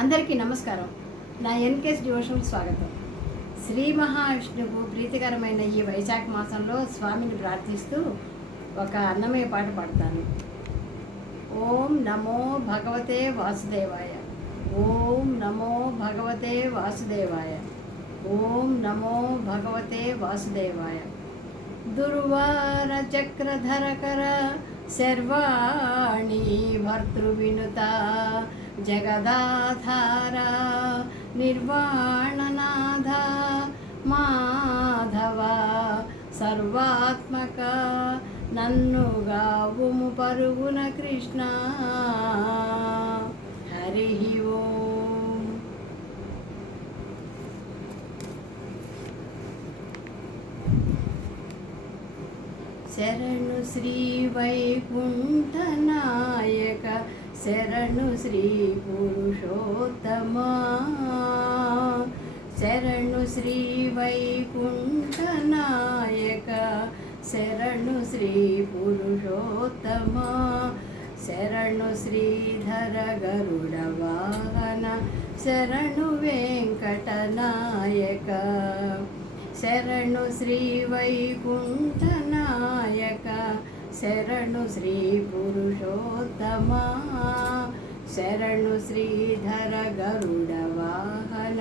అందరికీ నమస్కారం. నా ఎన్కేఎస్ డివోషన్కి స్వాగతం. శ్రీ మహావిష్ణువు ప్రీతికరమైన ఈ వైశాఖ మాసంలో స్వామిని ప్రార్థిస్తూ ఒక అన్నమయ్య పాట పాడతాను. ఓం నమో భగవతే వాసుదేవాయ, ఓం నమో భగవతే వాసుదేవాయ, ఓం నమో భగవతే వాసుదేవాయ. దుర్వార చక్రధరకర శర్వాణి భర్తృవినుత జగదాధార నిర్వాణనాథ మాధవ సర్వాత్మక నన్నుగావుము పరుగున కృష్ణ. హరి ఓం. శరణు శ్రీ వైకుంఠనాయక, శరణు శ్రీ పురుషోత్తమా, శరణు శ్రీ వైకుంఠనాయక, శరణు శ్రీ పురుషోత్తమా, శరణు శ్రీధర గరుడ వాహన, శరణు వెంకటనాయక, శరణు శ్రీ వైకుంఠనాయక, శరణు శ్రీ పురుషోత్తమా, శరణు శ్రీధర గరుడ వాహన,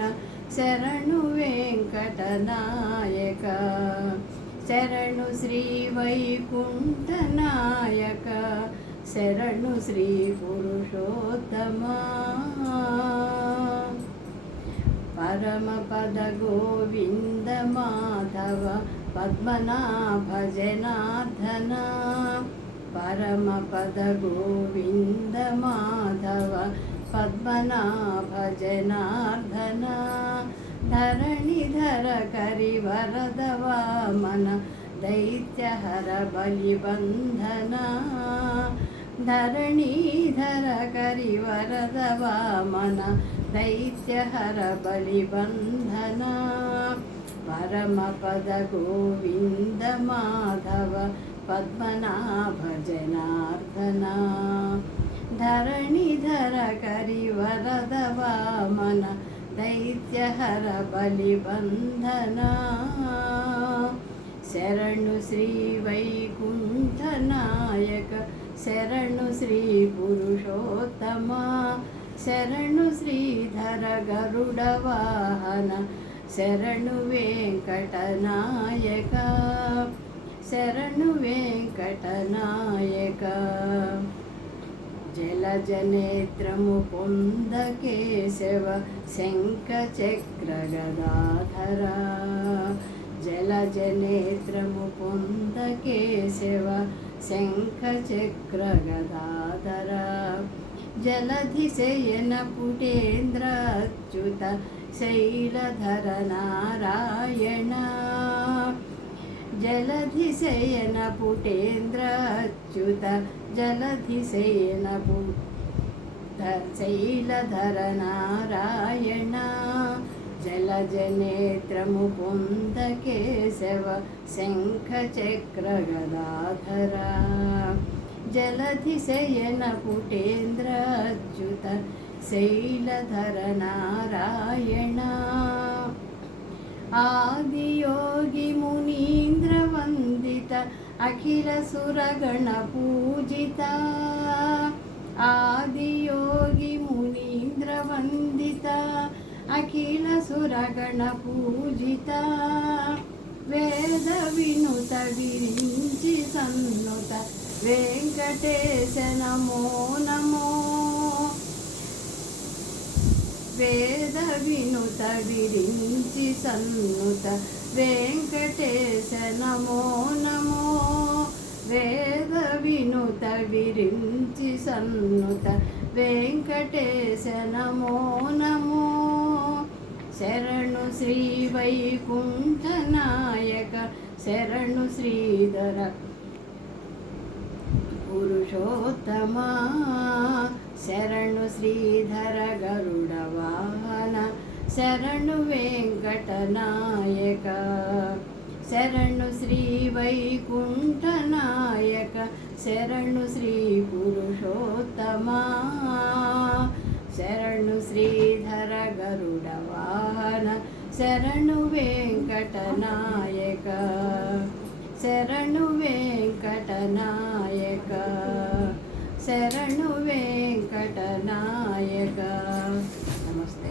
శరణు వెంకటనాయక, శరణు శ్రీ వైకుంఠనాయక, శరణు శ్రీ పురుషోత్తమా. పరమపద గోవింద మాధవ పద్మనాభ జనార్దన, పరమపద గోవింద మాధవ పద్మనాభ జనార్దన, ధరణిధర కరి వరద వామన దైత్యహర బలిబంధన, ధరణిధర కరి వరద వామన దైత్యహర బలిబంధన, పరమపద గోవింద మాధవ పద్మనాభ జనార్దన, ధరణిధర కరి వరద వామన దైత్యహర బలిబంధన. శరణు శ్రీ వైకుంఠనాయక, శరణు శ్రీ పురుషోత్తమా, శరణు శ్రీధర గరుడ వాహన, శరణు వెంకటనాయక, శరణు వెంకటనాయక. జలజనేత్రము పొంద కేశవ శంఖ చక్ర గదాధర, జలజనేత్రము పొంద కేశవ శంఖ చక్ర గదాధర, జలధి శయన పుటేంద్ర అచ్యుత శైలధర నారాయణ, జలధి శయన పుటేంద్ర అచ్యుత జలధి శయన శైలధర నారాయణ, జలజనేత్రము పొంద కేశవ శంఖ చక్ర గదాధర, జలధి శయన పుటేంద్ర అచ్యుత శైలధర నారాయణ, ఆదియోగి మునీంద్ర వందిత అఖిల సురగణ పూజిత, ఆదియోగి మునీంద్ర వందిత అఖిల సురగణ పూజిత, వేద వినుత విరించి సన్నుత వెంకటేశ నమో నమో, వేద వినుత విరించి సన్నుత వెంకటేశ నమో నమో, వేద వినుత విరించి సన్నుత వెంకటేశ నమో నమో. శరణు శ్రీ వైకుంఠనాయక, శరణు శ్రీధర పురుషోత్తమా, శరణు శ్రీధర గరుడ వాహన, శరణు వెంకటనాయక, శరణు శ్రీ వైకుంఠనాయక, శరణు శ్రీ పురుషోత్తమా, శరణు శ్రీ గరుడ వాహన శరణు వెంకటనాయక శరణు వెంకటనాయక శరణు వెంకటనాయక. నమస్తే.